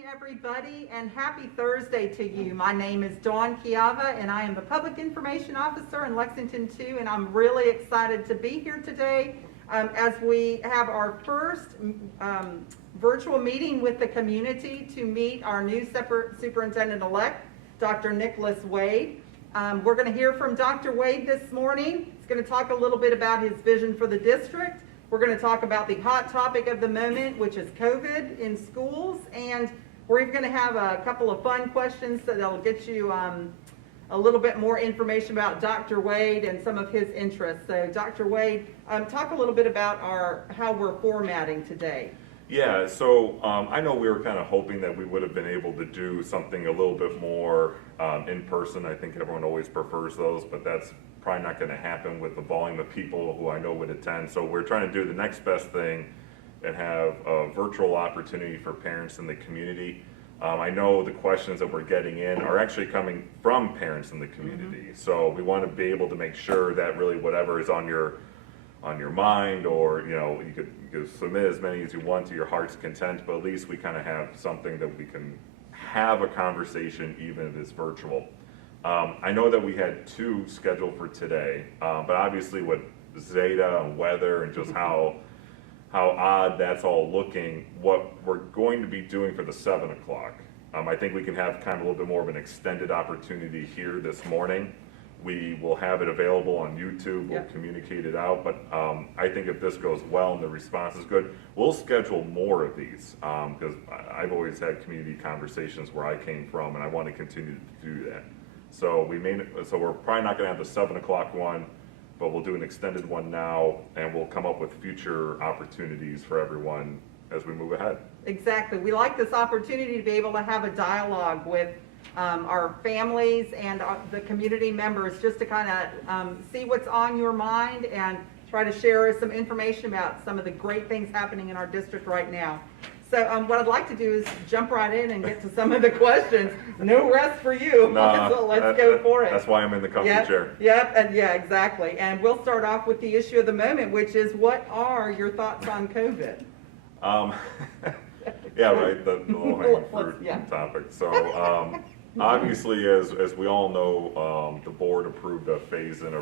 morning, everybody, and happy Thursday to you. My name is Dawn Chiava, and I am the Public Information Officer in Lexington 2, and I'm really excited to be here today as we have our first virtual meeting with the community to meet our new Superintendent-Elect, Dr. Nicholas Wade. We're going to hear from Dr. Wade this morning. He's going to talk a little bit about his vision for the district. We're going to talk about the hot topic of the moment, which is COVID in schools, and we're even going to have a couple of fun questions that'll get you a little bit more information about Dr. Wade and some of his interests. So Dr. Wade, talk a little bit about how we're formatting today. Yeah, so I know we were kind of hoping that we would have been able to do something a little bit more in person. I think everyone always prefers those, but that's probably not going to happen with the volume of people who I know would attend. So we're trying to do the next best thing and have a virtual opportunity for parents in the community. I know the questions that we're getting in are actually coming from parents in the community. Mm-hmm. So we want to be able to make sure that really whatever is on your mind, or you could submit as many as you want to your heart's content, but at least we kind of have something that we can have a conversation even if it's virtual. I know that we had two scheduled for today, but obviously with Zeta and weather and just how odd that's all looking, what we're going to be doing for the 7 o'clock, I think we can have kind of a little bit more of an extended opportunity here this morning. We will have it available on YouTube, we'll communicate it out, but I think if this goes well and the response is good, we'll schedule more of these, because I've always had community conversations where I came from, and I want to continue to do that. So we're probably not going to have the 7 o'clock one, but we'll do an extended one now, and we'll come up with future opportunities for everyone as we move ahead. Exactly. We like this opportunity to be able to have a dialogue with our families and the community members, just to kind of see what's on your mind and try to share some information about some of the great things happening in our district right now. So what I'd like to do is jump right in and get to some of the questions. No rest for you. So let's go for it. That's why I'm in the comfy chair. Yep, and yeah, exactly. And we'll start off with the issue of the moment, which is, what are your thoughts on COVID? Yeah, right, the low-hanging fruit topic. So obviously, as we all know, the board approved a phase-in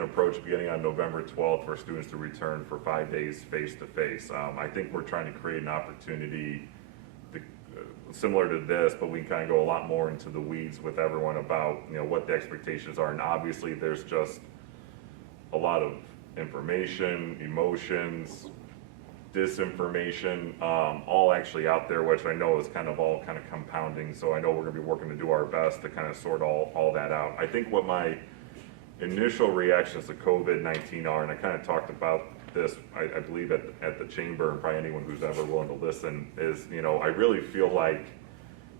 approach beginning on November 12th for students to return for 5 days face-to-face. I think we're trying to create an opportunity similar to this, but we can kind of go a lot more into the weeds with everyone about what the expectations are. And obviously, there's just a lot of information, emotions, disinformation, all actually out there, which I know is all compounding. So I know we're going to be working to do our best to kind of sort all that out. I think what my initial reactions to COVID-19 are, and I kind of talked about this, I believe at the chamber, and probably anyone who's ever willing to listen, is, I really feel like,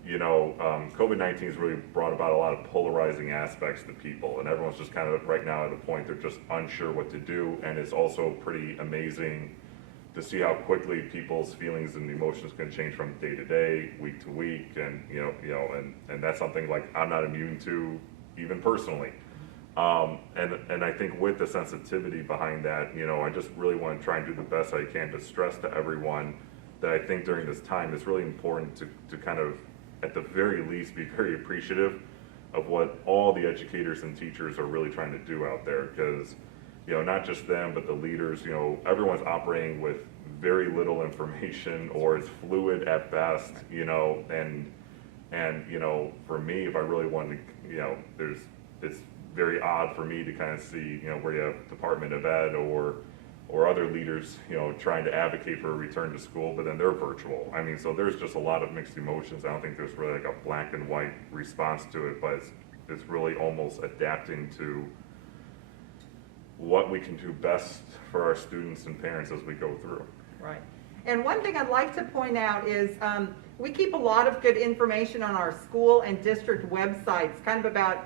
COVID-19 has really brought about a lot of polarizing aspects to people, and everyone's just kind of right now at a point they're just unsure what to do, and it's also pretty amazing to see how quickly people's feelings and emotions can change from day to day, week to week, and and that's something like I'm not immune to, even personally. And I think with the sensitivity behind that, I just really want to try and do the best I can to stress to everyone that I think during this time it's really important to kind of, at the very least, be very appreciative of what all the educators and teachers are really trying to do out there, because not just them, but the leaders, everyone's operating with very little information, or it's fluid at best, and for me, if I really wanted to, it's very odd for me to kind of see, where you have Department of Ed or other leaders, trying to advocate for a return to school, but then they're virtual. I mean, so there's just a lot of mixed emotions. I don't think there's really like a black and white response to it, but it's really almost adapting to what we can do best for our students and parents as we go through. Right. And one thing I'd like to point out is we keep a lot of good information on our school and district websites, kind of about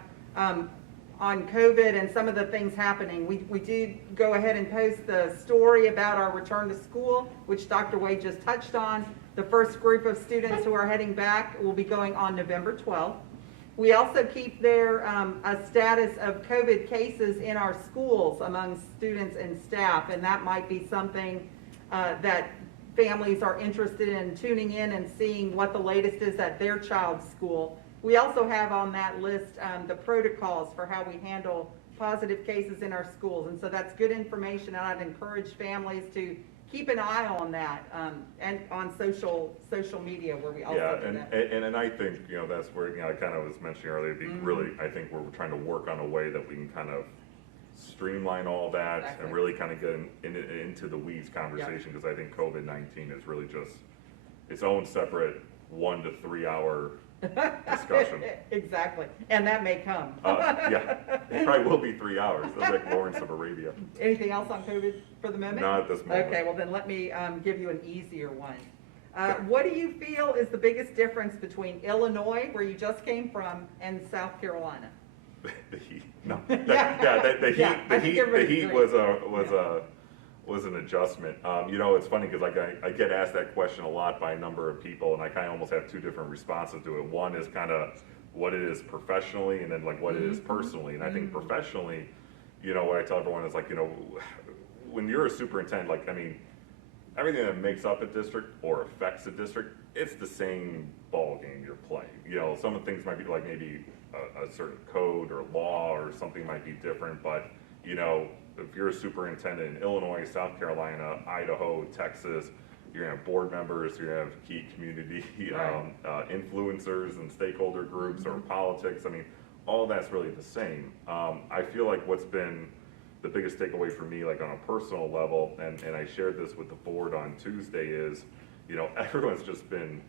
on COVID and some of the things happening. We did go ahead and post the story about our return to school, which Dr. Wade just touched on. The first group of students who are heading back will be going on November 12th. We also keep there a status of COVID cases in our schools among students and staff, and that might be something that families are interested in tuning in and seeing what the latest is at their child's school. We also have on that list the protocols for how we handle positive cases in our schools, and so that's good information, and I'd encourage families to keep an eye on that, and on social media where we also do that. And I think, you know, that's where, you know, I kind of was mentioning earlier, really, I think we're trying to work on a way that we can kind of streamline all that. Exactly. And really kind of get into the weeds conversation, because I think COVID-19 is really just its own separate 1 to 3 hour discussion. Exactly, and that may come. Yeah, it probably will be 3 hours. That's like Lawrence of Arabia. Anything else on COVID for the moment? Not at this moment. Okay, well then let me give you an easier one. What do you feel is the biggest difference between Illinois, where you just came from, and South Carolina? The heat. No. I think everybody's The heat agreeing. was an adjustment. You know, it's funny because like I get asked that question a lot by a number of people, and I kind of almost have two different responses to it. One is kind of what it is professionally, and then like what it is personally. And I think professionally, you know, what I tell everyone is like, you know, when you're a superintendent, like, I mean, everything that makes up a district or affects a district, it's the same ball game you're playing. You know, some of the things might be like maybe a certain code or law or something might be different, but you know, if you're a superintendent in Illinois, South Carolina, Idaho, Texas, you're gonna have board members, you're gonna have key community influencers and stakeholder groups or politics. I mean, all that's really the same. I feel like what's been the biggest takeaway for me, like on a personal level, and I shared this with the board on Tuesday, is, you know, everyone's just been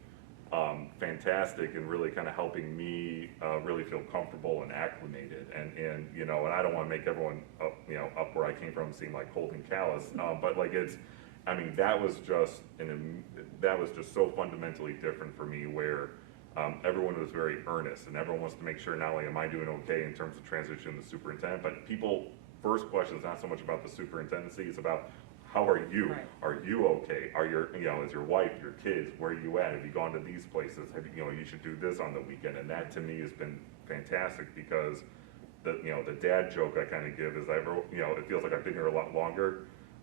fantastic and really kind of helping me really feel comfortable and acclimated, and you know, and I don't want to make everyone up, you know, up where I came from seem like cold and callous, but like it's, I mean, that was just so fundamentally different for me, where everyone was very earnest, and everyone wants to make sure not only am I doing okay in terms of transition to superintendent, but people first question is not so much about the superintendency, it's about how are you? Right. Are you okay? Are your, you know, is your wife, your kids, where are you at? Have you gone to these places? Have you, you know, you should do this on the weekend. And that to me has been fantastic, because the, you know, the dad joke I kind of give is you know, it feels like I've been here a lot longer,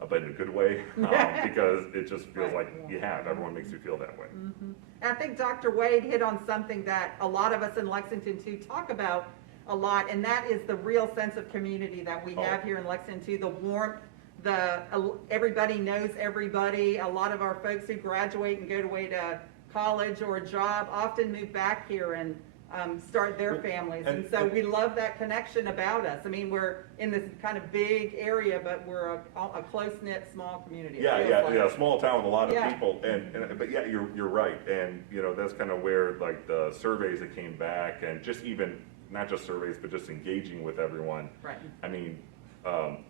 but in a good way, because it just feels like you have. Everyone makes you feel that way. And I think Dr. Wade hit on something that a lot of us in Lexington too talk about a lot, and that is the real sense of community that we have here in Lexington too, the warmth, everybody knows everybody. A lot of our folks who graduate and go away to college or a job often move back here and start their families, and so we love that connection about us. I mean, we're in this kind of big area, but we're a close-knit small community. Yeah, small town with a lot of people, but yeah, you're right, and you know, that's kind of where like the surveys that came back, and just even not just surveys, but just engaging with everyone. Right. I mean,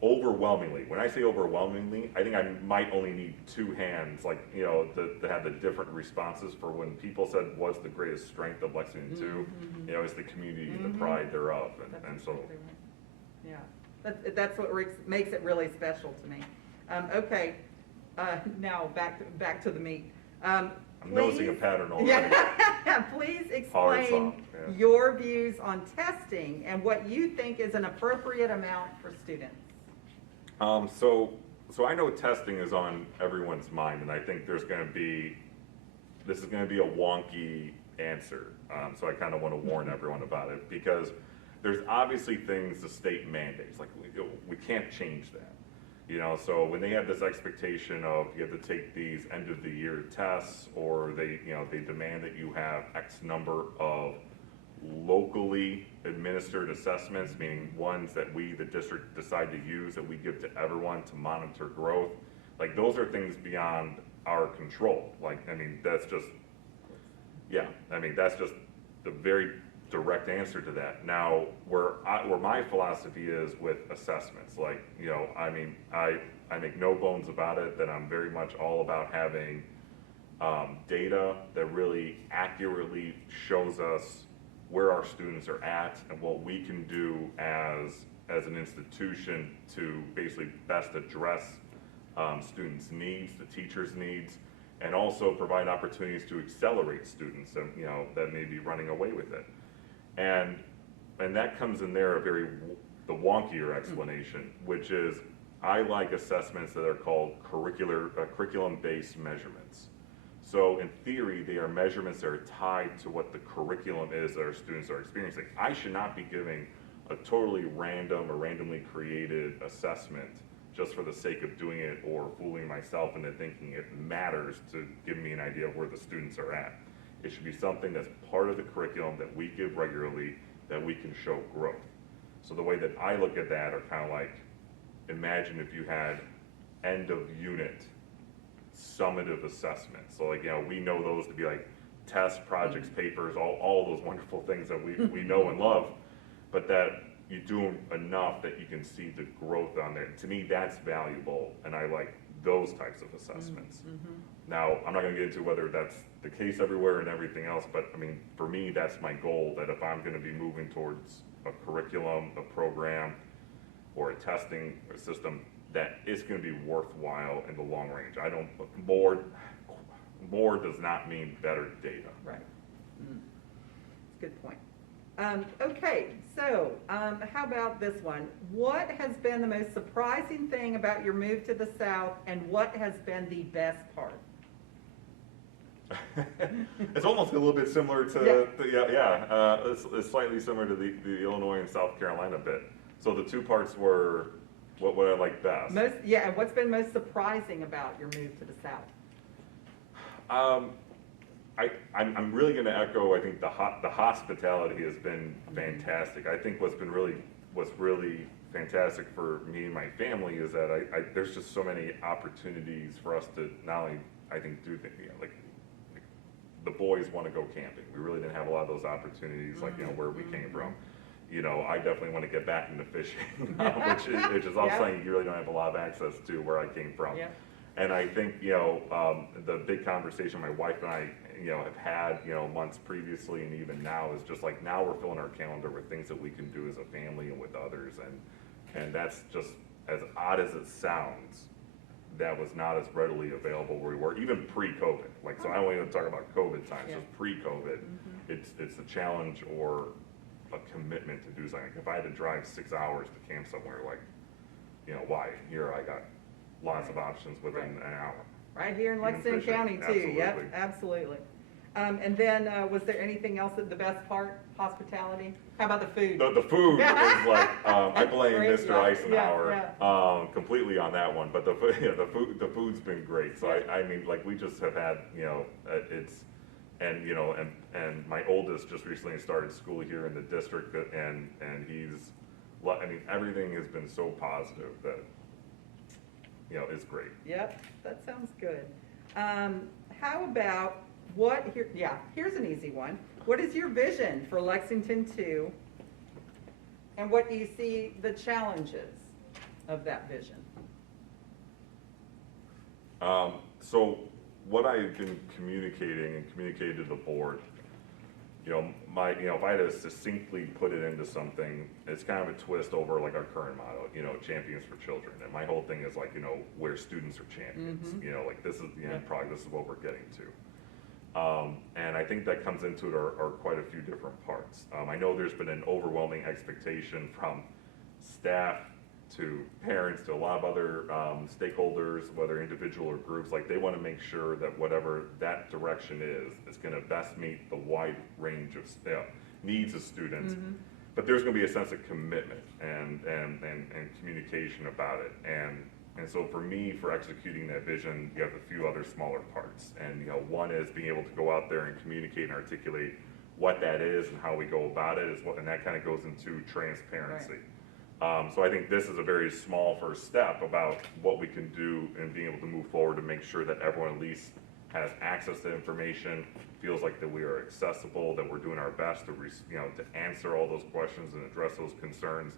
overwhelmingly, when I say overwhelmingly, I think I might only need two hands, like, you know, to have the different responses for when people said what's the greatest strength of Lexington too, you know, is the community, the pride thereof, and so. Yeah, that's what makes it really special to me. Okay, now back to the meat. I'm noticing a pattern already. Yeah, please explain your views on testing and what you think is an appropriate amount for students. So I know testing is on everyone's mind, and I think this is going to be a wonky answer. So I kind of want to warn everyone about it, because there's obviously things the state mandates, like we can't change that. You know, so when they have this expectation of you have to take these end of the year tests, or they demand that you have X number of locally administered assessments, meaning ones that we, the district, decide to use, that we give to everyone to monitor growth. Like, those are things beyond our control. Like, I mean, that's just the very direct answer to that. Now, where my philosophy is with assessments, like, you know, I mean, I make no bones about it that I'm very much all about having data that really accurately shows us where our students are at and what we can do as an institution to basically best address students' needs, the teachers' needs, and also provide opportunities to accelerate students that, you know, that may be running away with it. And that comes in there the wonkier explanation, which is I like assessments that are called curriculum-based measurements. So in theory, they are measurements that are tied to what the curriculum is that our students are experiencing. I should not be giving a totally random or randomly created assessment just for the sake of doing it or fooling myself into thinking it matters to give me an idea of where the students are at. It should be something that's part of the curriculum that we give regularly that we can show growth. So the way that I look at that are kind of like, imagine if you had end of unit summative assessments. So like, we know those to be like tests, projects, papers, all those wonderful things that we know and love, but that you do them enough that you can see the growth on there. To me, that's valuable, and I like those types of assessments. Now, I'm not gonna get into whether that's the case everywhere and everything else, but I mean, for me, that's my goal, that if I'm gonna be moving towards a curriculum, a program, or a testing system, that it's going to be worthwhile in the long range. I don't, more does not mean better data. Right. That's a good point. Okay, so how about this one? What has been the most surprising thing about your move to the South, and what has been the best part? It's almost a little bit similar to, it's slightly similar to the Illinois and South Carolina bit. So the two parts were, what I like best? And what's been most surprising about your move to the South? I'm really going to echo, I think the hospitality has been fantastic. I think what's really fantastic for me and my family is that there's just so many opportunities for us to not only, I think, do things, like the boys want to go camping. We really didn't have a lot of those opportunities, like, where we came from. I definitely want to get back into fishing, which is also something you really don't have a lot of access to where I came from. Yeah. And I think, the big conversation my wife and I, have had, months previously and even now is just like, now we're filling our calendar with things that we can do as a family and with others. And that's just, as odd as it sounds, that was not as readily available where we were, even pre-COVID. Like, so I don't even talk about COVID times, just pre-COVID. It's a challenge or a commitment to do something. If I had to drive 6 hours to camp somewhere, like, why? Here I got lots of options within an hour. Right here in Lexington County too. Absolutely. Yep, absolutely. And then was there anything else that the best part? Hospitality? How about the food? The food is like, I blame Great, Mr. Eisenhower yeah. completely on that one. But the food's been great. So I mean, like, we just have had, and my oldest just recently started school here in the district, and everything has been so positive that, it's great. Yep, that sounds good. How about here's an easy one. What is your vision for Lexington 2, and what do you see the challenges of that vision? So what I've been communicating and communicated to the board, if I had to succinctly put it into something, it's kind of a twist over like our current motto, champions for children. And my whole thing is like, where students are champions, like this is the end product, this is what we're getting to. And I think that comes into it are quite a few different parts. I know there's been an overwhelming expectation from staff to parents to a lot of other stakeholders, whether individual or groups. Like, they want to make sure that whatever that direction is going to best meet the wide range of needs of students. But there's going to be a sense of commitment and communication about it. And so for me, for executing that vision, you have a few other smaller parts. And one is being able to go out there and communicate and articulate what that is and how we go about it, and that kind of goes into transparency. Right. So I think this is a very small first step about what we can do and being able to move forward to make sure that everyone at least has access to information, feels like that we are accessible, that we're doing our best to to answer all those questions and address those concerns.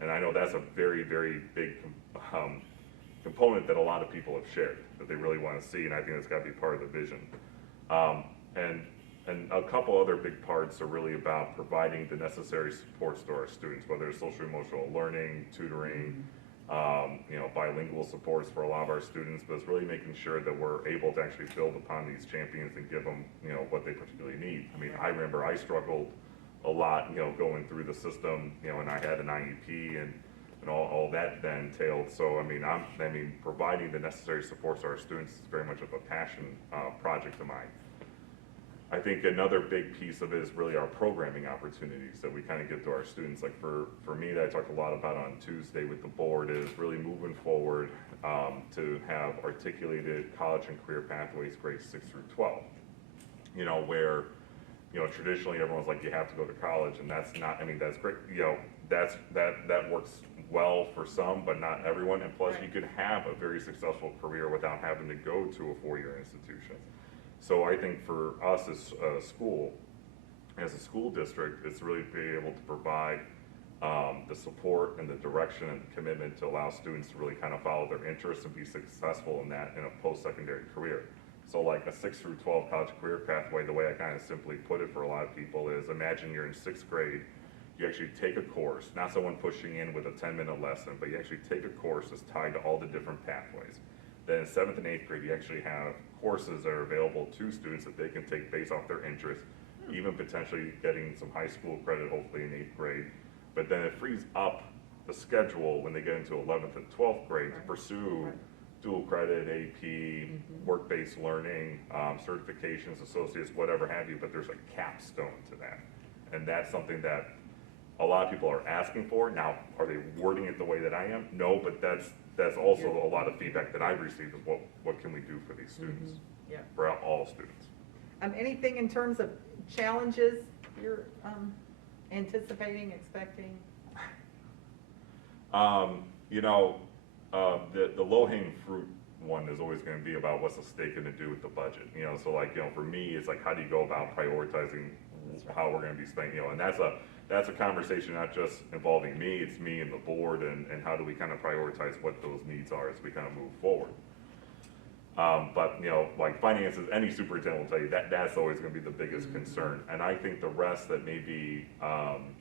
And I know that's a very, very big component that a lot of people have shared, that they really want to see, and I think that's got to be part of the vision. And a couple other big parts are really about providing the necessary supports to our students, whether it's social emotional learning, tutoring, bilingual supports for a lot of our students, but it's really making sure that we're able to actually build upon these champions and give them, what they particularly need. I mean, I remember I struggled a lot, going through the system, and I had an IEP, and and all that then entailed. So, I mean, providing the necessary supports to our students is very much of a passion project of mine. I think another big piece of it is really our programming opportunities that we kind of give to our students. Like for me, that I talked a lot about on Tuesday with the board, is really moving forward to have articulated college and career pathways grades 6 through 12. You know, where, you know, traditionally everyone's like, you have to go to college, and that's not, I mean, that's great, you know, that works well for some, but not everyone. And plus, you could have a very successful career without having to go to a four-year institution. So I think for us as a school district, it's really being able to provide the support and the direction and the commitment to allow students to really kind of follow their interests and be successful in that in a post-secondary career. So like a 6 through 12 college career pathway, the way I kind of simply put it for a lot of people is, imagine you're in 6th grade, you actually take a course, not someone pushing in with a 10-minute lesson, but you actually take a course that's tied to all the different pathways. Then in 7th and 8th grade, you actually have courses that are available to students that they can take based off their interests, even potentially getting some high school credit, hopefully in 8th grade. But then it frees up the schedule when they get into 11th and 12th grade to pursue dual credit, AP, work-based learning, certifications, associates, whatever have you, but there's a capstone to that. And that's something that a lot of people are asking for. Now, are they wording it the way that I am? No, but that's also a lot of feedback that I've received, is what can we do for these students, for all students. Anything in terms of challenges you're anticipating, expecting? You know, the low-hanging fruit one is always going to be about what's the state going to do with the budget. You know, so like, you know, for me, it's like, how do you go about prioritizing how we're going to be spending, you know, and that's a conversation not just involving me, it's me and the board, and how do we kind of prioritize what those needs are as we kind of move forward. But, you know, like finances, any superintendent will tell you that's always going to be the biggest concern. And I think the rest that may be,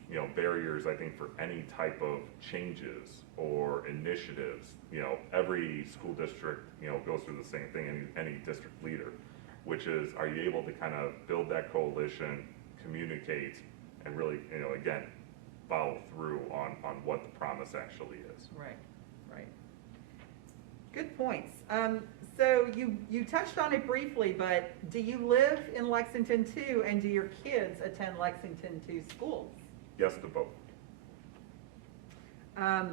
you know, barriers, I think, for any type of changes or initiatives, you know, every school district, you know, goes through the same thing, any district leader, which is, are you able to kind of build that coalition, communicate, and really, you know, again, follow through on what the promise actually is. Right. Good points. So you touched on it briefly, but do you live in Lexington too, and do your kids attend Lexington 2 schools? Yes to both. All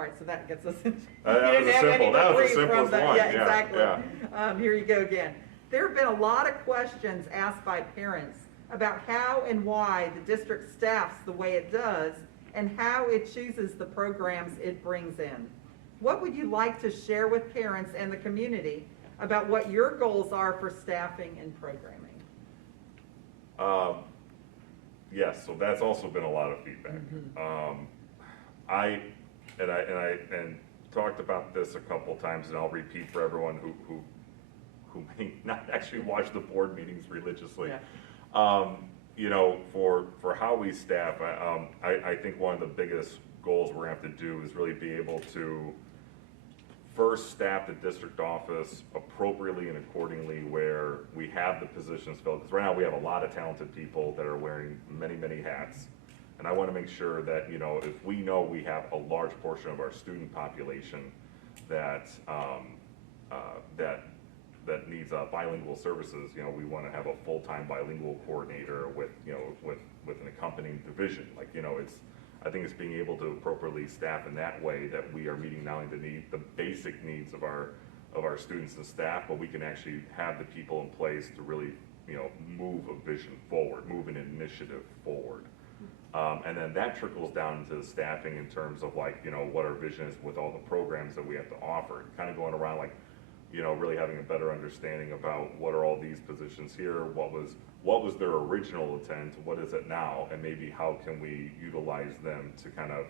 right, so that gets us into. That was the simplest one. Yeah, exactly. Here you go again. There have been a lot of questions asked by parents about how and why the district staffs the way it does, and how it chooses the programs it brings in. What would you like to share with parents and the community about what your goals are for staffing and programming? Yes, so that's also been a lot of feedback. I talked about this a couple times, and I'll repeat for everyone who may not actually watch the board meetings religiously. You know, for how we staff, I think one of the biggest goals we're going to have to do is really be able to first staff the district office appropriately and accordingly where we have the positions filled. Because right now we have a lot of talented people that are wearing many hats. And I want to make sure that, you know, if we know we have a large portion of our student population that that needs bilingual services, you know, we want to have a full-time bilingual coordinator with, you know, with an accompanying division. Like, you know, I think it's being able to appropriately staff in that way that we are meeting not only the basic needs of our students and staff, but we can actually have the people in place to really, you know, move a vision forward, move an initiative forward. And then that trickles down into the staffing in terms of, like, you know, what our vision is with all the programs that we have to offer. Kind of going around, like, you know, really having a better understanding about what are all these positions here, what was their original intent, what is it now, and maybe how can we utilize them to kind of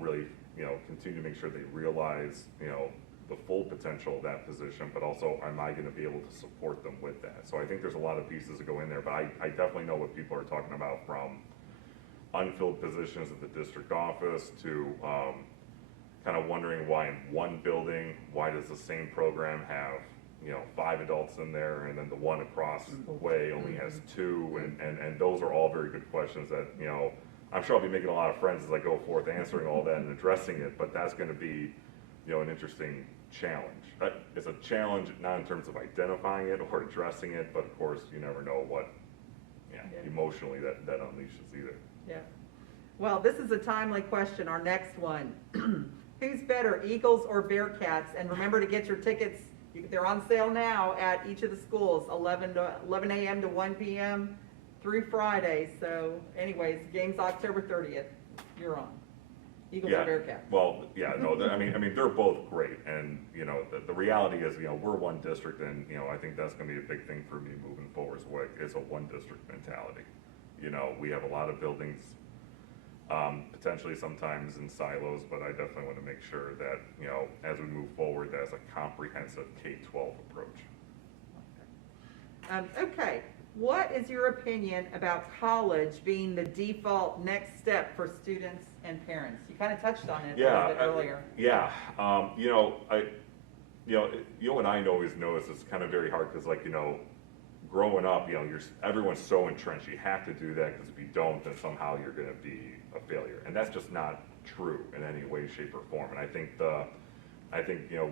really, you know, continue to make sure they realize, you know, the full potential of that position, but also, am I going to be able to support them with that? So I think there's a lot of pieces that go in there, but I definitely know what people are talking about, from unfilled positions at the district office to kind of wondering why in one building, why does the same program have, you know, 5 adults in there, and then the one across the way only has 2, and those are all very good questions that, you know, I'm sure I'll be making a lot of friends as I go forth answering all that and addressing it, but that's going to be, an interesting challenge. It's a challenge not in terms of identifying it or addressing it, but of course, you never know what, emotionally that unleashes either. Yeah. Well, this is a timely question, our next one. Who's better, Eagles or Bearcats? And remember to get your tickets, they're on sale now at each of the schools, 11 a.m. to 1 p.m. through Friday. So anyways, game's October 30th. You're on. Eagles or Bearcats? Well, yeah, no, I mean, they're both great, and, the reality is, we're one district, and, I think that's gonna be a big thing for me moving forward, is a one district mentality. We have a lot of buildings, potentially sometimes in silos, but I definitely want to make sure that, as we move forward, that's a comprehensive K-12 approach. Okay, what is your opinion about college being the default next step for students and parents? You kind of touched on it a little bit earlier. You and I always know it's kind of very hard because, growing up, everyone's so entrenched. You have to do that because if you don't, then somehow you're going to be a failure, and that's just not true in any way, shape, or form. And I think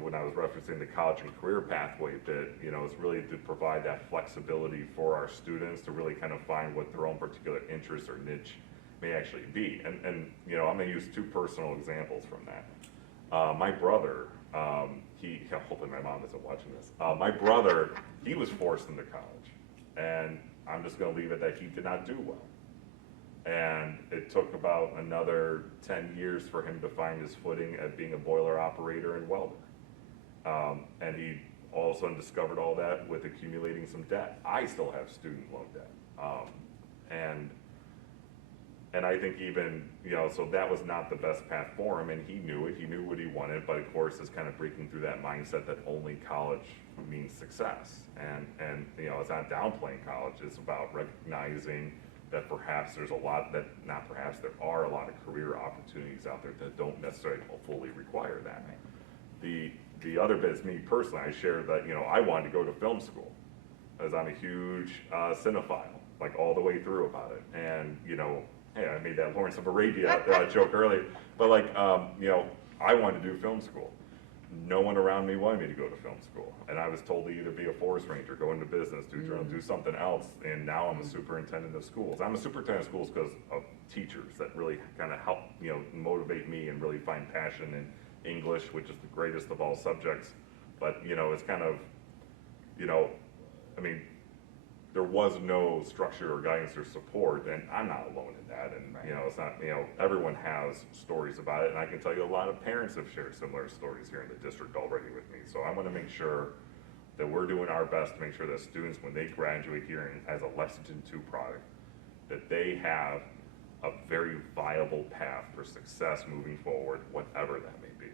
when I was referencing the college and career pathway bit, it's really to provide that flexibility for our students to really kind of find what their own particular interest or niche may actually be. And I'm going to use two personal examples from that. My brother, hopefully my mom isn't watching this. My brother, he was forced into college, and I'm just going to leave it that he did not do well. And it took about another 10 years for him to find his footing at being a boiler operator and welder. And he all of a sudden discovered all that with accumulating some debt. I still have student loan debt. And I think even, so that was not the best path for him, and he knew it. He knew what he wanted, but of course it's kind of breaking through that mindset that only college means success. And it's not downplaying college. It's about recognizing that perhaps there are a lot of career opportunities out there that don't necessarily fully require that. Right. The other bit is me personally. I shared that, I wanted to go to film school, as I'm a huge cinephile, all the way through about it. And, hey, I made that Lawrence of Arabia joke earlier, but I wanted to do film school. No one around me wanted me to go to film school, and I was told to either be a forest ranger, go into business, do something else, and now I'm a superintendent of schools. I'm a superintendent of schools because of teachers that really kind of help, motivate me and really find passion in English, which is the greatest of all subjects. But, it's kind of, there was no structure or guidance or support, and I'm not alone in that. And right. It's not, everyone has stories about it, and I can tell you a lot of parents have shared similar stories here in the district already with me. So I want to make sure that we're doing our best to make sure that students, when they graduate here and as a Lexington 2 product, that they have a very viable path for success moving forward, whatever that may be.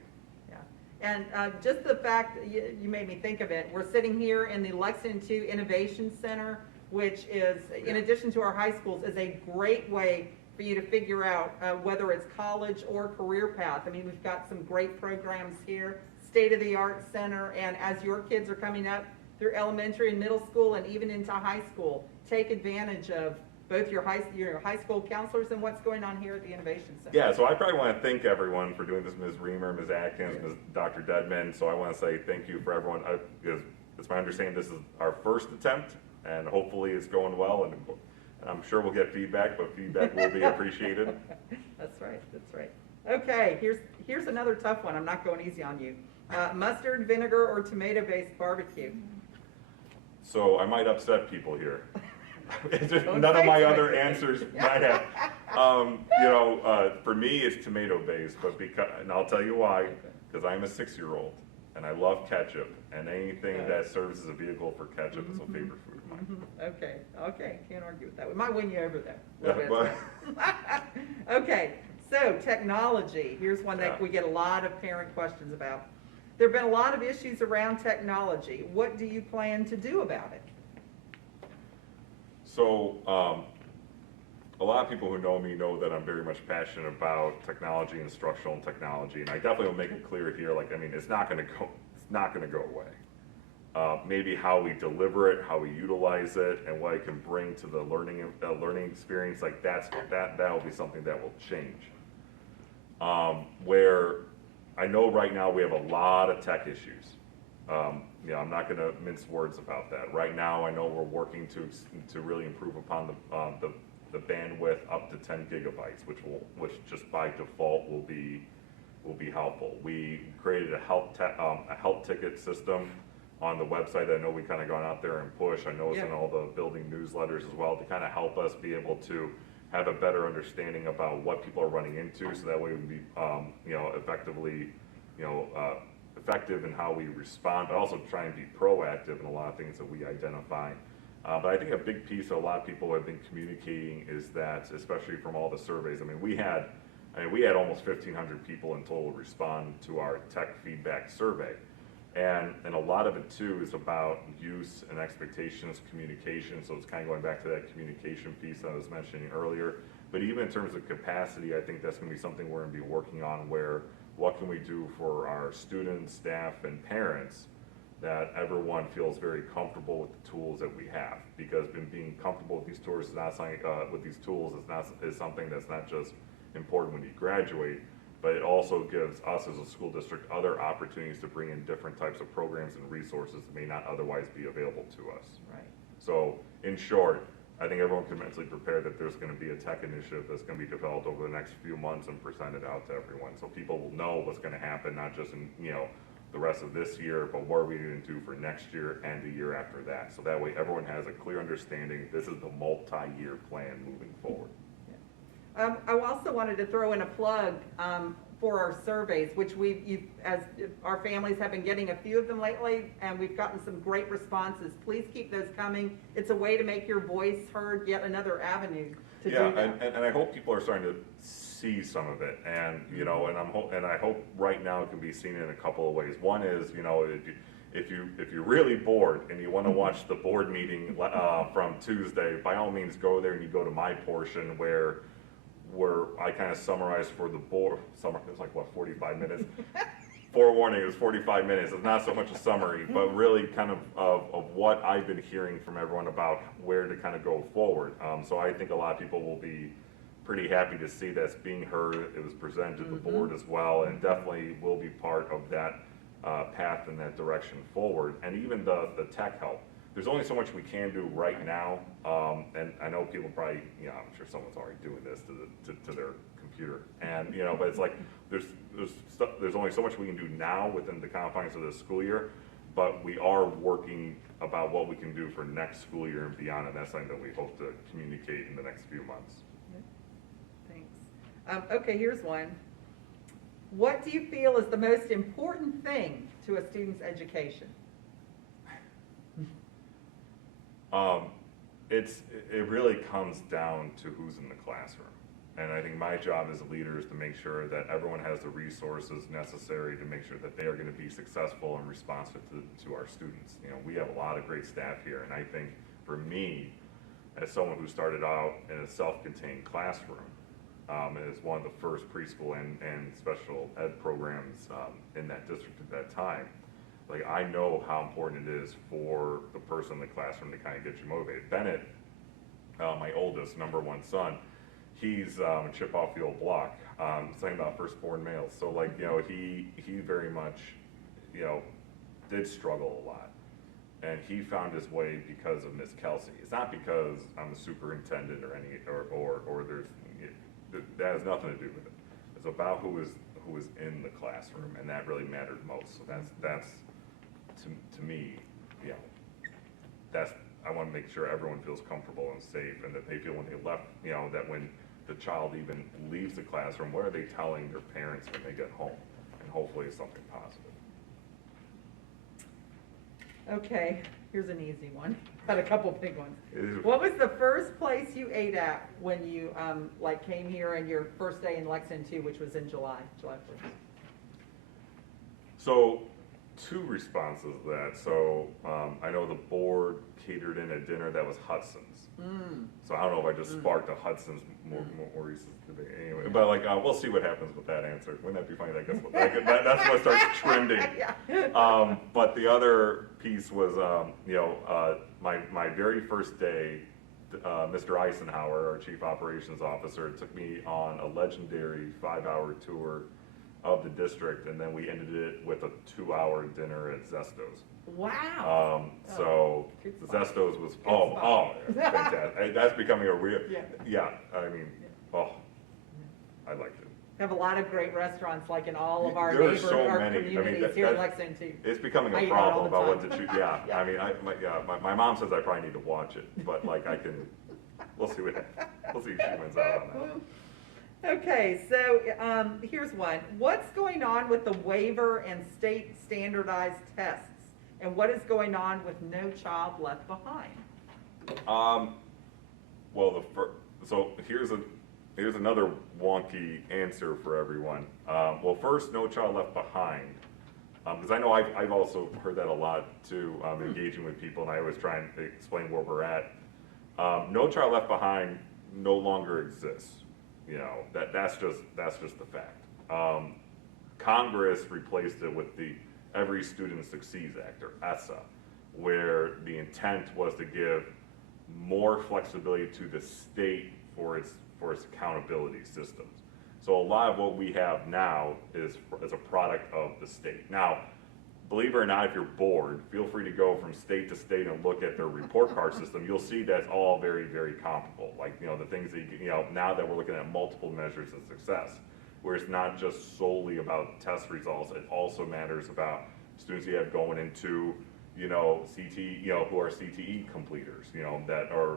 Yeah, and just the fact that you made me think of it, we're sitting here in the Lexington 2 Innovation Center, which is, in addition to our high schools, is a great way for you to figure out whether it's college or career path. I mean, we've got some great programs here, state-of-the-art center, and as your kids are coming up through elementary and middle school and even into high school, take advantage of both your high school counselors and what's going on here at the Innovation Center. Yeah, so I probably want to thank everyone for doing this, Ms. Reamer, Ms. Atkins, Ms. Dr. Dedman. So I want to say thank you for everyone, because it's my understanding this is our first attempt, and hopefully it's going well, and I'm sure we'll get feedback, but feedback will be appreciated. That's right, that's right. Okay, here's another tough one. I'm not going easy on you. Mustard, vinegar, or tomato-based barbecue? So I might upset people here. None of my other answers might have. For me, it's tomato-based, but and I'll tell you why. Because I'm a 6-year-old, and I love ketchup, and anything that serves as a vehicle for ketchup is a favorite food of mine. Okay, can't argue with that. We might win you over there. Okay, so technology. Here's one that we get a lot of parent questions about. There have been a lot of issues around technology. What do you plan to do about it? So, a lot of people who know me know that I'm very much passionate about technology, instructional technology, and I definitely will make it clear here. It's not going to go away. maybe how we deliver it, how we utilize it, and what it can bring to the learning experience. Like that'll be something that will change. Where I know right now we have a lot of tech issues. I'm not going to mince words about that. Right now, I know we're working to really improve upon the bandwidth up to 10 gigabytes, which just by default will be helpful. We created a health ticket system on the website. I know we kind of gone out there and push. I know it's in all the building newsletters as well to kind of help us be able to have a better understanding about what people are running into, so that way we can be effective in how we respond, but also try and be proactive in a lot of things that we identify. But I think a big piece that a lot of people have been communicating is that, especially from all the surveys, we had almost 1,500 people in total respond to our tech feedback survey. And a lot of it too is about use and expectations, communication. So it's kind of going back to that communication piece I was mentioning earlier. But even in terms of capacity, I think that's going to be something we're going to be working on, where what can we do for our students, staff, and parents that everyone feels very comfortable with the tools that we have. Because being comfortable with these tools is not something, is something that's not just important when you graduate, but it also gives us as a school district other opportunities to bring in different types of programs and resources that may not otherwise be available to us. Right. So in short, I think everyone can mentally prepare that there's going to be a tech initiative that's going to be developed over the next few months and presented out to everyone. So people will know what's going to happen, not just in the rest of this year, but what are we going to do for next year and the year after that. So that way everyone has a clear understanding this is the multi-year plan moving forward. I also wanted to throw in a plug for our surveys, which as our families have been getting a few of them lately, and we've gotten some great responses. Please keep those coming. It's a way to make your voice heard, yet another avenue to do that. And I hope people are starting to see some of it, and and I hope right now it can be seen in a couple of ways. One is, if you're really bored and you want to watch the board meeting from Tuesday, by all means go there and you go to my portion where I kind of summarized for the board. It's like, what, 45 minutes? Forewarning, it was 45 minutes. It's not so much a summary, but really kind of what I've been hearing from everyone about where to kind of go forward. So I think a lot of people will be pretty happy to see that's being heard. It was presented to the board as well, and definitely will be part of that path in that direction forward. And even the tech help. There's only so much we can do right now, and I know people probably, I'm sure someone's already doing this to their computer, and but it's like there's only so much we can do now within the confines of the school year, but we are working about what we can do for next school year and beyond, and that's something that we hope to communicate in the next few months. Thanks. Okay, here's one. What do you feel is the most important thing to a student's education? It really comes down to who's in the classroom. And I think my job as a leader is to make sure that everyone has the resources necessary to make sure that they are going to be successful and responsive to our students. We have a lot of great staff here, and I think for me, as someone who started out in a self-contained classroom, as one of the first preschool and special ed programs in that district at that time, like, I know how important it is for the person in the classroom to kind of get you motivated. Bennett, my oldest, number one son, he's a chip off the old block, something about firstborn males. So like, he very much, did struggle a lot. And he found his way because of Miss Kelsey. It's not because I'm a superintendent or that has nothing to do with it. It's about who is in the classroom, and that really mattered most. So that's to me, I want to make sure everyone feels comfortable and safe, and that they feel when they left, that when the child even leaves the classroom, what are they telling their parents when they get home? And hopefully it's something positive. Okay, here's an easy one. Got a couple big ones. What was the first place you ate at when you came here, and your first day in Lexington too, which was in July 1st? So two responses to that. So I know the board catered in a dinner that was Hudson's. So I don't know if I just sparked a Hudson's more recent debate. Anyway, but like we'll see what happens with that answer. Wouldn't that be funny? That's what starts trending. Yeah. But the other piece was, my very first day, Mr. Eisenhower, our chief operations officer, took me on a legendary 5-hour tour of the district, and then we ended it with a 2-hour dinner at Zesto's. Wow. So good spot. Zesto's was spot. fantastic. That's becoming a real Yeah. I mean, I liked it. We have a lot of great restaurants, like in all of our There are so our many. I mean, communities here in Lexington too. It's becoming I a eat out all problem the about what time. to choose. Yeah, Yeah. I mean, my mom says I probably need to watch it, but like we'll see if she wins out on that. Okay, so here's one. What's going on with the waiver and state standardized tests? And what is going on with No Child Left Behind? Well, so here's another wonky answer for everyone. Well, first, No Child Left Behind, because I know I've also heard that a lot too, engaging with people, and I always try and explain where we're at. No Child Left Behind no longer exists. You know, that's just the fact. Congress replaced it with the Every Student Succeeds Act, or ESSA, where the intent was to give more flexibility to the state for its accountability systems. So a lot of what we have now is a product of the state. Now, believe it or not, if you're bored, feel free to go from state to state and look at their report card system. You'll see that's all very, very comparable. Like, the things that now that we're looking at multiple measures of success, where it's not just solely about test results, it also matters about students you have going into, CTE, who are CTE completers, that are,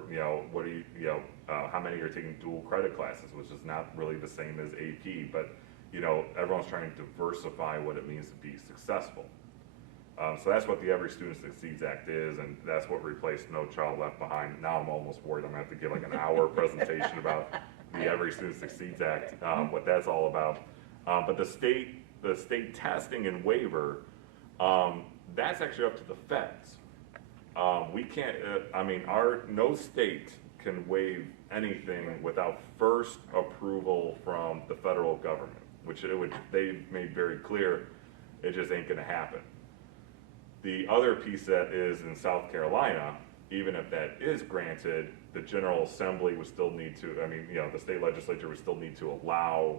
what are how many are taking dual credit classes, which is not really the same as AP, but, everyone's trying to diversify what it means to be successful. So that's what the Every Student Succeeds Act is, and that's what replaced No Child Left Behind. Now I'm almost worried I'm gonna have to give like an hour presentation about the Every Student Succeeds Act, what that's all about. But the state testing and waiver, that's actually up to the feds. We can't, no state can waive anything without first approval from the federal government, which they've made very clear, it just ain't gonna happen. The other piece that is in South Carolina, even if that is granted, the General Assembly would still need to, the state legislature would still need to allow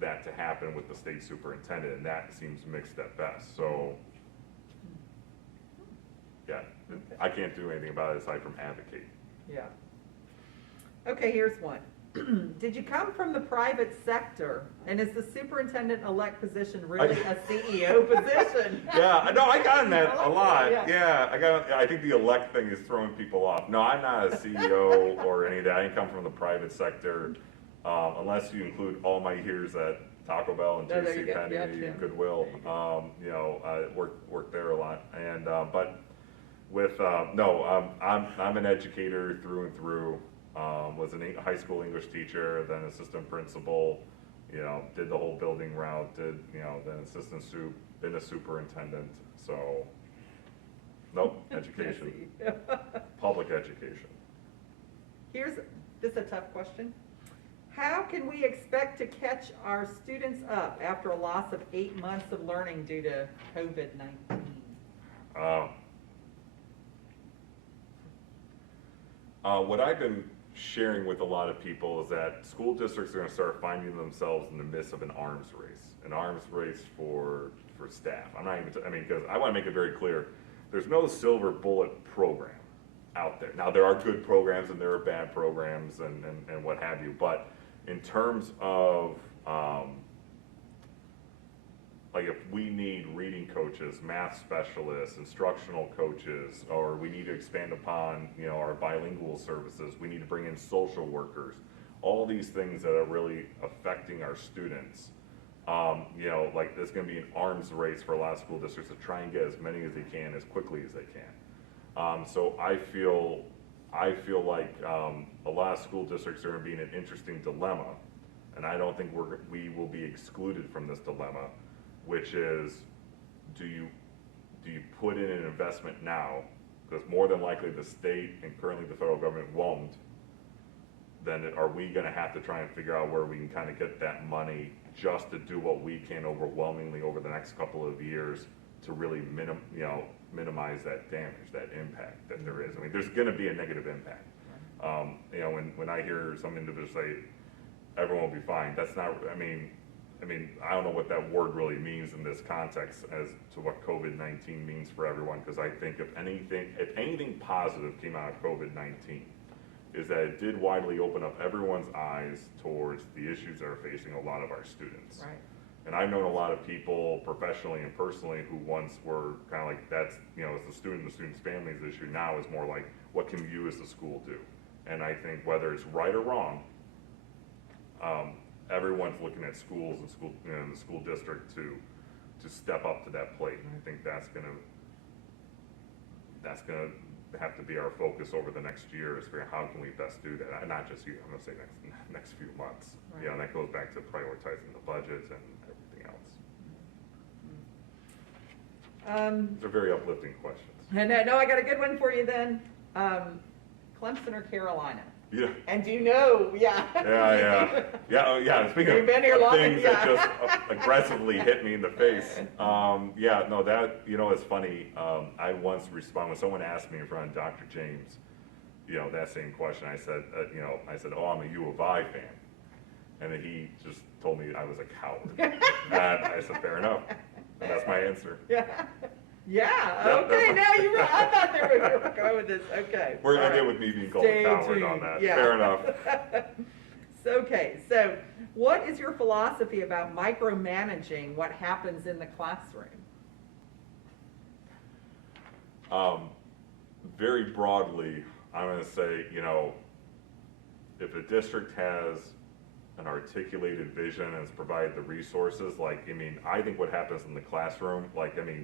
that to happen with the state superintendent, and that seems mixed at best. So, yeah, I can't do anything about it aside from advocate. Yeah. Okay, here's one. Did you come from the private sector? And is the superintendent-elect position really a CEO position? Yeah, no, I got in that a lot. Yeah. Yeah, I think the elect thing is throwing people off. No, I'm not a CEO or any of that. I didn't come from the private sector, unless you include all my years at Taco Bell and there you go. JCPenney Yeah, and Goodwill. I worked there a lot. And but with I'm an educator through and through. Was a high school English teacher, then assistant principal, did the whole building route, then assistant soup, been a superintendent, so, nope, education, public education. This is a tough question. How can we expect to catch our students up after a loss of 8 months of learning due to COVID-19? What I've been sharing with a lot of people is that school districts are going to start finding themselves in the midst of an arms race for staff. I'm not even, because I want to make it very clear, there's no silver bullet program out there. Now there are good programs and there are bad programs and what have you, but in terms of like if we need reading coaches, math specialists, instructional coaches, or we need to expand upon, our bilingual services, we need to bring in social workers, all these things that are really affecting our students. Like there's gonna be an arms race for a lot of school districts to try and get as many as they can, as quickly as they can. So I feel like a lot of school districts are gonna be in an interesting dilemma, and I don't think we will be excluded from this dilemma, which is, do you do you put in an investment now? Because more than likely the state and currently the federal government won't. Then are we gonna have to try and figure out where we can kind of get that money just to do what we can overwhelmingly over the next couple of years to really minimize that damage, that impact that there is. I mean, there's gonna be a negative impact. When I hear some individuals say, everyone will be fine, that's not, I mean, I don't know what that word really means in this context as to what COVID-19 means for everyone, because I think if anything positive came out of COVID-19, is that it did widely open up everyone's eyes towards the issues that are facing a lot of our students. Right. And I've known a lot of people professionally and personally who once were kind of like, that's, it's the student's family's issue. Now is more like, what can you as the school do? And I think whether it's right or wrong, everyone's looking at schools and the school district to step up to that plate. And I think that's gonna have to be our focus over the next year, is figure out how can we best do that. And not just you, I'm gonna say next few months. Right. And that goes back to prioritizing the budget and everything else. They're very uplifting questions. No, I got a good one for you then. Clemson or Carolina? Yeah. And do you know, yeah. Yeah. Speaking You've been here of long, things yeah. that just aggressively hit me in the face. It's funny. I once responded when someone asked me in front of Dr. James, that same question. I said, oh, I'm a U of I fan. And then he just told me I was a coward. And I said, fair enough. And that's my answer. Yeah, okay, now I thought they were going with this, okay. We're going to get with me being called a coward on that. Yeah. Fair enough. So what is your philosophy about micromanaging what happens in the classroom? Very broadly, I'm going to say, if a district has an articulated vision and has provided the resources, I think what happens in the classroom,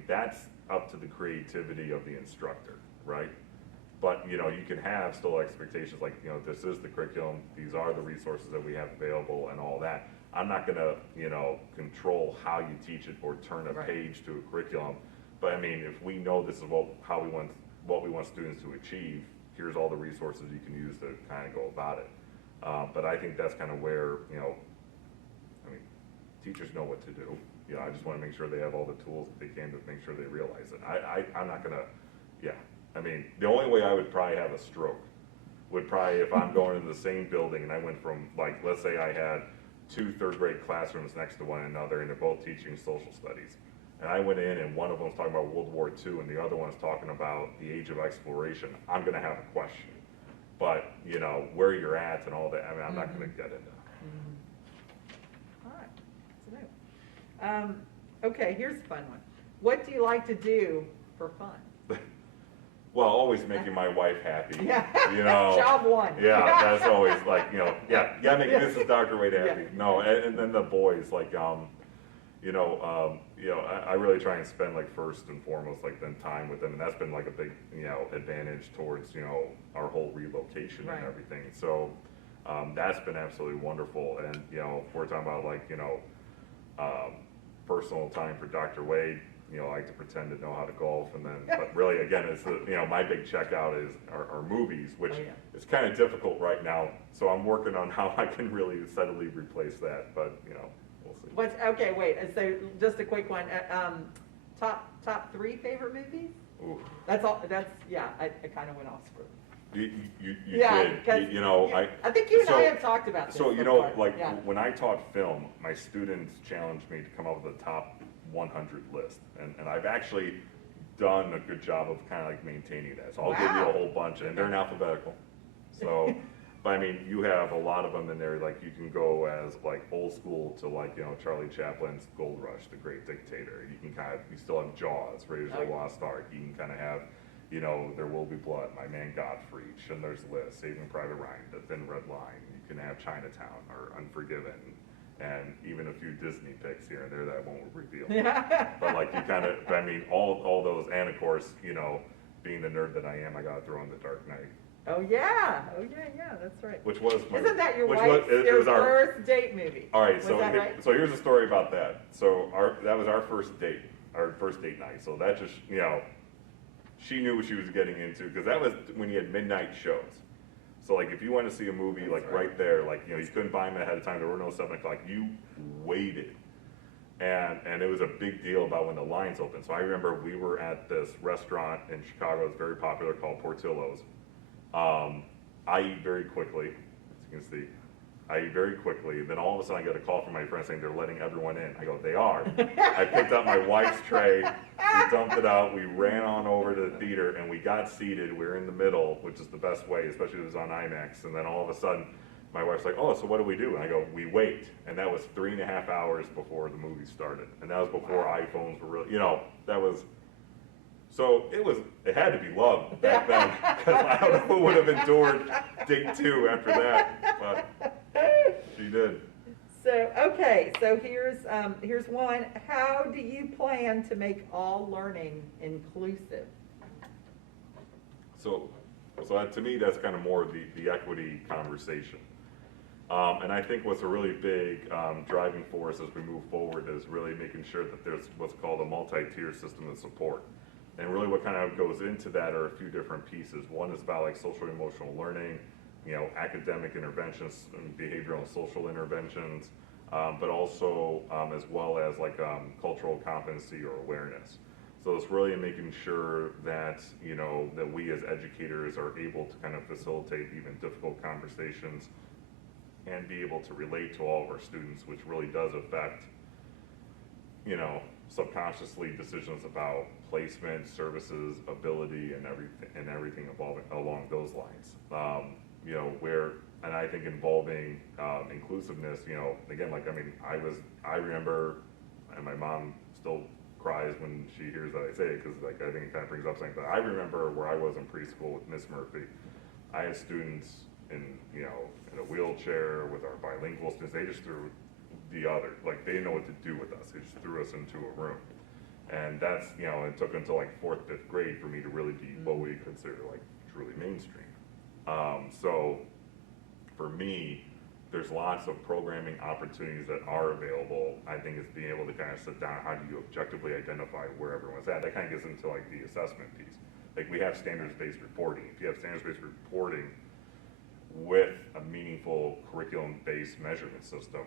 that's up to the creativity of the instructor, right? But, you can have still expectations this is the curriculum, these are the resources that we have available and all that. I'm not gonna, control how you teach it or turn a page to a curriculum. But if we know this is what we want students to achieve, here's all the resources you can use to kind of go about it. But I think that's kind of where, teachers know what to do. I just want to make sure they have all the tools that they can to make sure they realize it. I'm not going to, the only way I would probably have a stroke would probably if I'm going into the same building and I went from, let's say I had 2 third-grade classrooms next to one another and they're both teaching social studies. And I went in and one of them was talking about World War II and the other one's talking about the age of exploration. I'm going to have a question. But, where you're at and all that, I'm not going to get into. All right, so okay, here's a fun one. What do you like to do for fun? Well, always making my wife happy. Job one. Yeah, that's always make Mrs. Dr. Wade happy. Yeah. No, and then the boys, I really try and spend first and foremost then time with them, and that's been a big advantage towards our whole relocation and everything. So that's been absolutely wonderful. And if we're talking about personal time for Dr. Wade, I like to pretend to know how to golf, and then but really again it's my big checkout is our movies, which is kind of difficult right now. So I'm working on how I can really steadily replace that, but we'll see. Okay, wait. So just a quick one. Top 3 favorite movies? Ooh. That's all. I kind of went off script. You did. I think you and I have talked about this. So when I taught film, my students challenged me to come up with a top 100 list, and I've actually done a good job of kind of maintaining that. So I'll give you a whole bunch, and they're in alphabetical. So. But you have a lot of them in there. You can go as old school to Charlie Chaplin's Gold Rush, The Great Dictator. You can you still have Jaws, Raiders of the Lost Ark. You can kind of have, There Will Be Blood, My Man Godfrey, Schindler's List, Saving Private Ryan, The Thin Red Line. You can have Chinatown or Unforgiven, and even a few Disney picks here and there that I won't reveal. But you kind of, all those, and of course, being the nerd that I am, I got to throw in The Dark Knight. Oh yeah, that's right. Which was my, isn't that your wife's first date movie? All right, so here's a story about that. So that was our first date, our first date night. So that just, you know, she knew what she was getting into, because that was when you had midnight shows. So like if you went to see a movie, That's like right there, like, you know, you couldn't buy them ahead of time. There were no 7 o'clock. You waited. And it was a big deal about when the lines opened. So I remember we were at this restaurant in Chicago. It's very popular, called Portillo's. I eat very quickly, as you can see. I eat very quickly. Then all of a sudden I get a call from my friend saying they're letting everyone in. I go, they are. I picked up my wife's tray, we dumped it out, we ran on over to the theater, and we got seated. We were in the middle, which is the best way, especially if it was on IMAX. And then all of a sudden, my wife's like, oh, so what do we do? And I go, we wait. And that was 3.5 hours before the movie started. And that was before iPhones were really, you know, that was, so it had to be love back then, because I don't know who would have endured date 2 after that, but she did. So, okay, so here's one. How do you plan to make all learning inclusive? So to me, that's kind of more of the equity conversation. And I think what's a really big driving force as we move forward is really making sure that there's what's called a multi-tier system of support. And really what kind of goes into that are a few different pieces. One is about like social emotional learning, you know, academic interventions and behavioral and social interventions, but also as well as like cultural competency or awareness. So it's really making sure that, you know, that we as educators are able to kind of facilitate even difficult conversations and be able to relate to all of our students, which really does affect, you know, subconsciously decisions about placement, services, ability, and everything evolving along those lines. You know, and I think involving inclusiveness, you know, again, like, I mean, I remember, and my mom still cries when she hears that I say it, because like I think it kind of brings up something, but I remember where I was in preschool with Miss Murphy. I had students in, you know, in a wheelchair with our bilingual students. They just threw the other, like they didn't know what to do with us. They just threw us into a room. And that's, you know, it took until like 4th, 5th grade for me to really be what we consider like truly mainstream. So for me, there's lots of programming opportunities that are available. I think it's being able to kind of sit down, how do you objectively identify where everyone's at? That kind of gets into like the assessment piece. Like we have standards-based reporting. If you have standards-based reporting with a meaningful curriculum-based measurement system,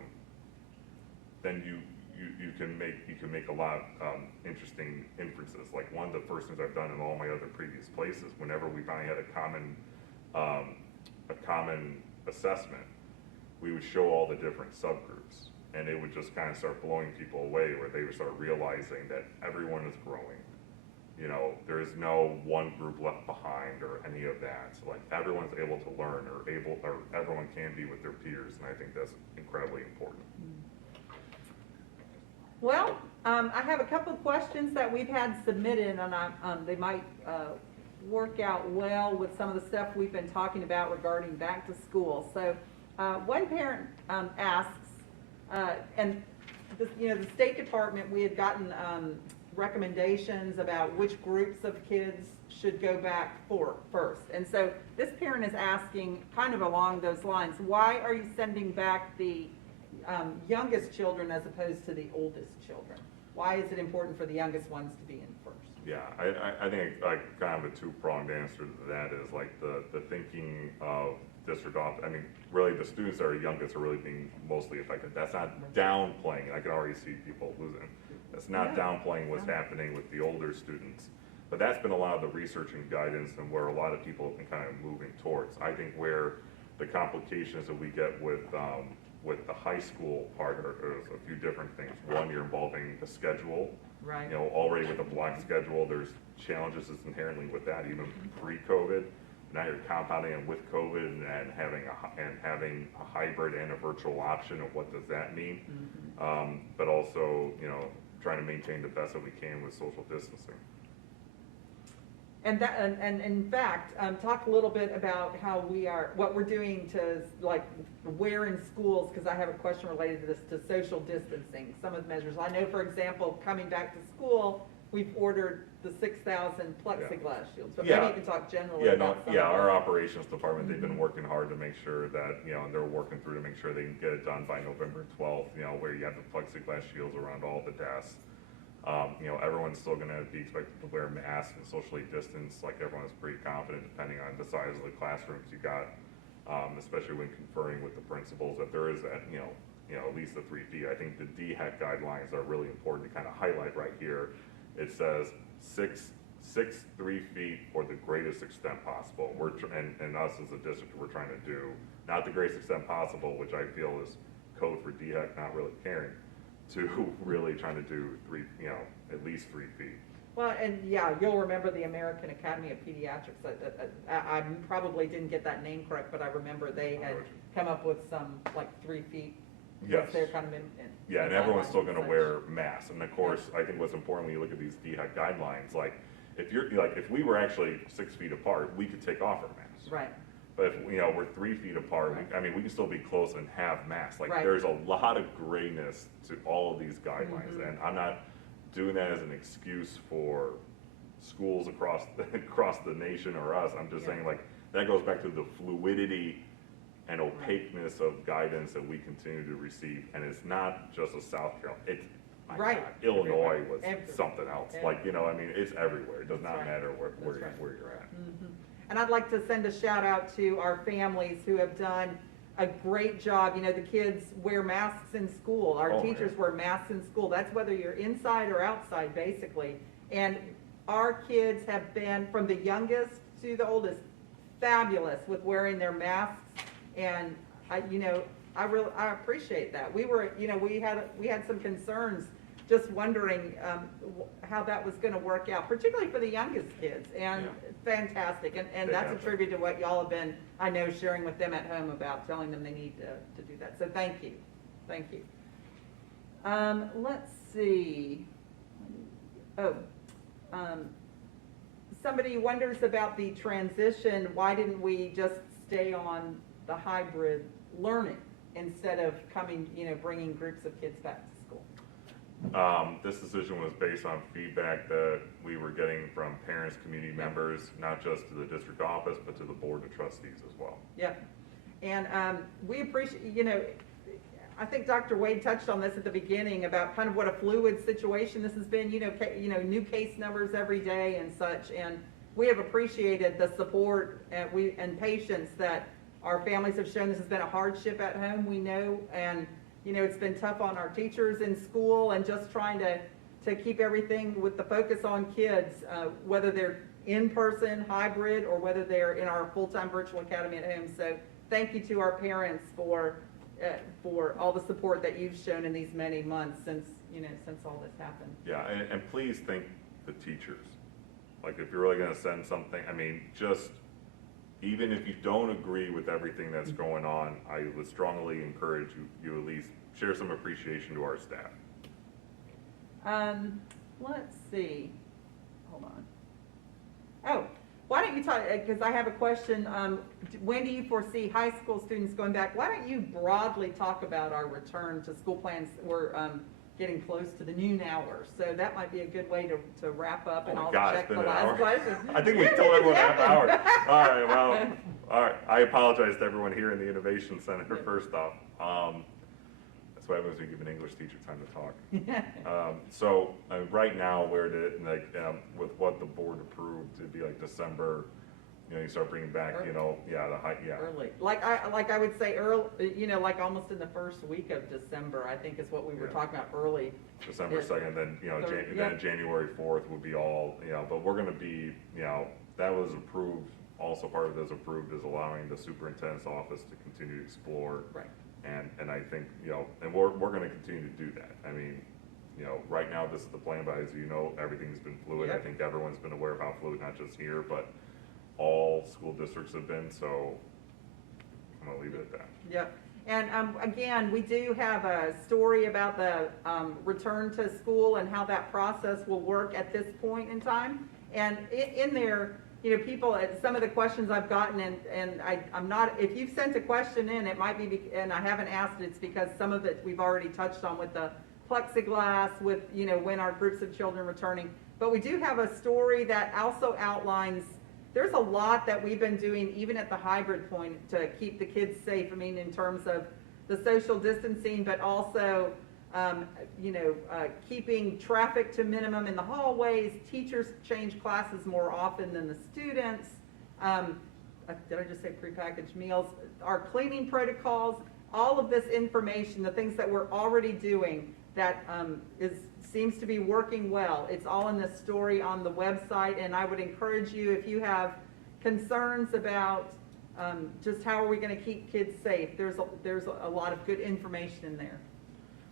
then you can make a lot of interesting inferences. Like one of the first things I've done in all my other previous places, whenever we finally had a common assessment, we would show all the different subgroups, and it would just kind of start blowing people away, where they would start realizing that everyone is growing. You know, there is no one group left behind or any of that. So like everyone's able to learn, or everyone can be with their peers, and I think that's incredibly important. Well, I have a couple of questions that we've had submitted, and they might work out well with some of the stuff we've been talking about regarding back to school. So one parent asks, and the State Department, we had gotten recommendations about which groups of kids should go back first. And so this parent is asking, kind of along those lines, why are you sending back the youngest children as opposed to the oldest children? Why is it important for the youngest ones to be in first? Yeah, I think like kind of a two-pronged answer to that is like the thinking of district office. I mean, really the students that are youngest are really being mostly affected. That's not downplaying. I can already see people losing. That's not downplaying what's happening with the older students. But that's been a lot of the research and guidance, and where a lot of people have been kind of moving towards. I think where the complications that we get with the high school part are a few different things. One, you're involving the schedule. Right. You know, already with a block schedule, there's challenges that's inherently with that, even pre-COVID. Now you're compounding it with COVID and having a hybrid and a virtual option of what does that mean. Mm-hmm. But also, you know, trying to maintain the best that we can with social distancing. And in fact, talk a little bit about what we're doing to, like, where in schools, because I have a question related to this, to social distancing, some of the measures. I know, for example, coming back to school, we've ordered the 6,000 plexiglass shields, but maybe you can talk generally about some our operations department, they've been working hard to make sure that, you know, they're working through to make sure they can get it done by November 12th, you know, where you have the plexiglass shields around all the desks. You everyone's still gonna be expected to wear masks and socially distance, like everyone's pretty confident, depending on the size of the classrooms you got, especially when conferring with the principals, that there is that, at least the 3 feet. I think the DHEC guidelines are really important to kind of highlight right here. It says six 3 feet or the greatest extent possible. And us as a district, we're trying to do not the greatest extent possible, which I feel is code for DHEC not really caring, to really trying to do at least 3 feet. Well, and yeah, you'll remember the American Academy of Pediatrics. I probably didn't get that name correct, but I remember they had come up with some like 3 feet. Yes. They're kind of yeah, and everyone's still going to wear masks. And of course, I think what's important when you look at these DHEC guidelines, like if we were actually 6 feet apart, we could take off our masks. Right. But if we're 3 feet apart, Right. we can still be close and have masks. Like Right. there's a lot of grayness to all of these guidelines, Mm-hmm. and I'm not doing that as an excuse for schools across the nation or us. I'm just Yeah. saying, like, that goes back to the fluidity and opaqueness of guidance that we continue to receive, and it's not just a South Carolina. It's my Right. God, Illinois was Everywhere. something else. Everywhere. Like it's everywhere. It does That's not right. matter where That's right. you're at. And I'd like to send a shout out to our families who have done a great job. The kids wear masks in school. Our Oh, teachers yeah. wear masks in school. That's whether you're inside or outside, basically. And our kids have been, from the youngest to the oldest, fabulous with wearing their masks. And I appreciate that. We had some concerns, just wondering how that was going to work out, particularly for the youngest kids. And Yeah. fantastic. And They that's have a tribute to what y'all have been, I know, sharing with them at home about telling them they need to do that. So thank you. Thank you. Let's see. Somebody wonders about the transition. Why didn't we just stay on the hybrid learning instead of bringing groups of kids back to school? This decision was based on feedback that we were getting from parents, community members, not just to the district office, but to the board of trustees as well. Yep. And we appreciate, I think Dr. Wade touched on this at the beginning about kind of what a fluid situation this has been, new case numbers every day and such. And we have appreciated the support and patience that our families have shown. This has been a hardship at home, we know, and it's been tough on our teachers in school, and just trying to keep everything with the focus on kids, whether they're in person, hybrid, or whether they're in our full-time virtual academy at home. So thank you to our parents for all the support that you've shown in these many months since all this happened. Yeah, and please thank the teachers. Like, if you're really gonna send something, just, even if you don't agree with everything that's going on, I would strongly encourage you at least share some appreciation to our staff. Let's see, hold on. Oh, why don't you talk, because I have a question, when do you foresee high school students going back? Why don't you broadly talk about our return to school plans? We're getting close to the noon hour, so that might be a good way to wrap up, and Oh my I'll God, check it's the been an last hour. question. I think we told everyone half hour. All right, well, all right. I apologize to everyone here in the Innovation Center, first off. That's what happens when you give an English teacher time to talk. So right now, with what the board approved, it'd be like December. You start bringing back, Early, like I would say early, like almost in the first week of December, I think is what we were talking about, early. December 2nd, then, then January 4th would be all, but we're gonna be, that was approved, also part of this approved is allowing the superintendent's office to continue to explore. Right. And I think, and we're gonna continue to do that. Right now, this is the plan, but as everything's been fluid. I Yep. think everyone's been aware of how fluid, not just here, but all school districts have been, so I'm gonna leave it at that. Yep. And again, we do have a story about the return to school and how that process will work at this point in time. And in there, people, some of the questions I've gotten, and I'm not, if you've sent a question in, it might be, and I haven't asked, it's because some of it we've already touched on with the plexiglass, with, when our groups of children returning. But we do have a story that also outlines, there's a lot that we've been doing, even at the hybrid point, to keep the kids safe. In terms of the social distancing, but also keeping traffic to minimum in the hallways, teachers change classes more often than the students. Did I just say prepackaged meals? Our cleaning protocols, all of this information, the things that we're already doing that seems to be working well. It's all in this story on the website, and I would encourage you, if you have concerns about just how are we going to keep kids safe, there's a lot of good information in there.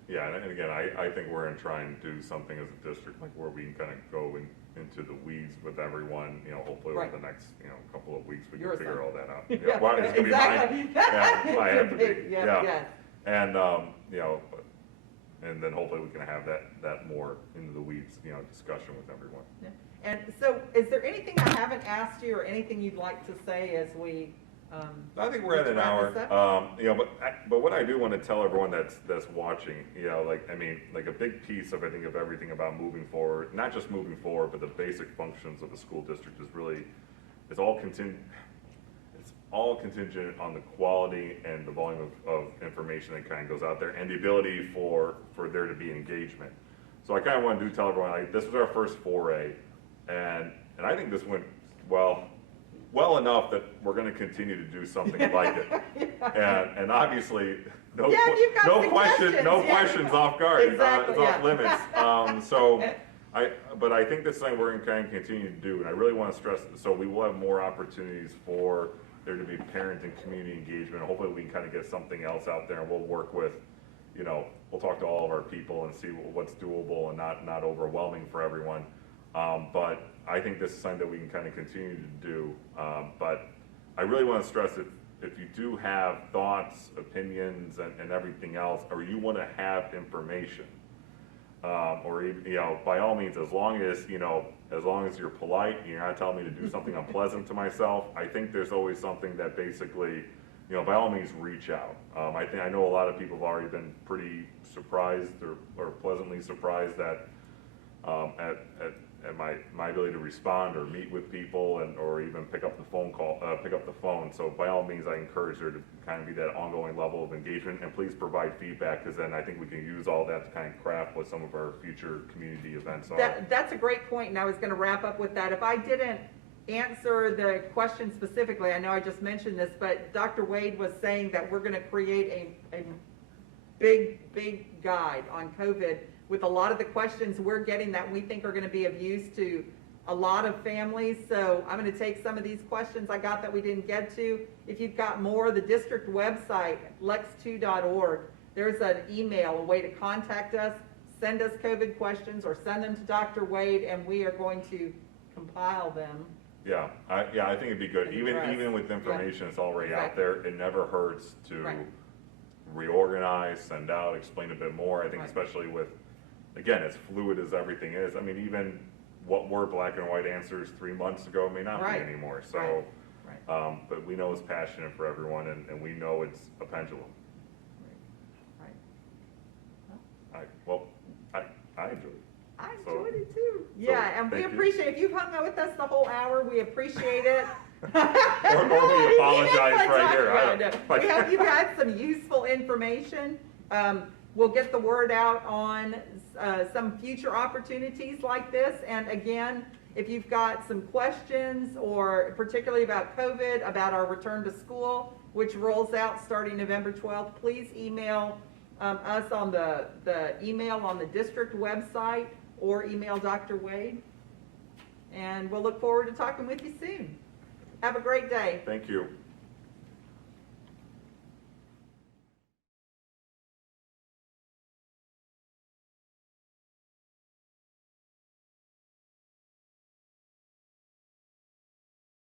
Yeah, and again, I think we're going to try and do something as a district, like where we can kind of go into the weeds with everyone, hopefully over the next, couple of weeks, we can figure all that out. Yeah, well, it's going to exactly. be mine. Yeah, I have to be. Yeah. Yeah. And, and then hopefully we can have that more into the weeds, discussion with everyone. Yeah. And so is there anything I haven't asked you or anything you'd like to say as we I think we're at an hour. But what I do want to tell everyone that's watching, like a big piece of everything about moving forward, not just moving forward, but the basic functions of the school district is really, it's all contingent on the quality and the volume of information that kind of goes out there, and the ability for there to be engagement. So I kind of want to tell everyone, like, this was our first foray, and I think this went well enough that we're going to continue to do something like it. And obviously, no questions off guard. Exactly, it's off limits. But I think this is something we're going to kind of continue to do, and I really want to stress, so we will have more opportunities for there to be parent and community engagement. Hopefully we can kind of get something else out there, and we'll work with, we'll talk to all of our people and see what's doable and not overwhelming for everyone. But I think this is something that we can kind of continue to do. But I really want to stress if you do have thoughts, opinions, and everything else, or you want to have information, or by all means, as long as you're polite and you're not telling me to do something unpleasant to myself, I think there's always something that basically, by all means, reach out. I know a lot of people have already been pretty surprised or pleasantly surprised at my ability to respond or meet with people or even pick up the phone. So by all means, I encourage there to kind of be that ongoing level of engagement, and please provide feedback, because then I think we can use all that to kind of craft what some of our future community events are. That's a great point, and I was going to wrap up with that. If I didn't answer the question specifically, I know I just mentioned this, but Dr. Wade was saying that we're going to create a big guide on COVID with a lot of the questions we're getting that we think are going to be of use to a lot of families. So I'm going to take some of these questions I got that we didn't get to. If you've got more, the district website, lex2.org, there's an email, a way to contact us, send us COVID questions, or send them to Dr. Wade, and we are going to compile them. Yeah, I think it'd be good. Even with information that's already out there, it never hurts to reorganize, send out, explain a bit more. I think especially with, again, as fluid as everything is, even what were black and white answers 3 months ago may not be anymore. So, but we know it's passionate for everyone, and we know it's a pendulum. I enjoyed it. I enjoyed it too. Yeah, and we appreciate it. If you've hung out with us the whole hour, we appreciate it. or we apologize right here. We hope you've had some useful information. We'll get the word out on some future opportunities like this. And again, if you've got some questions, or particularly about COVID, about our return to school, which rolls out starting November 12th, please email us on the email on the district website, or email Dr. Wade. And we'll look forward to talking with you soon. Have a great day. Thank you.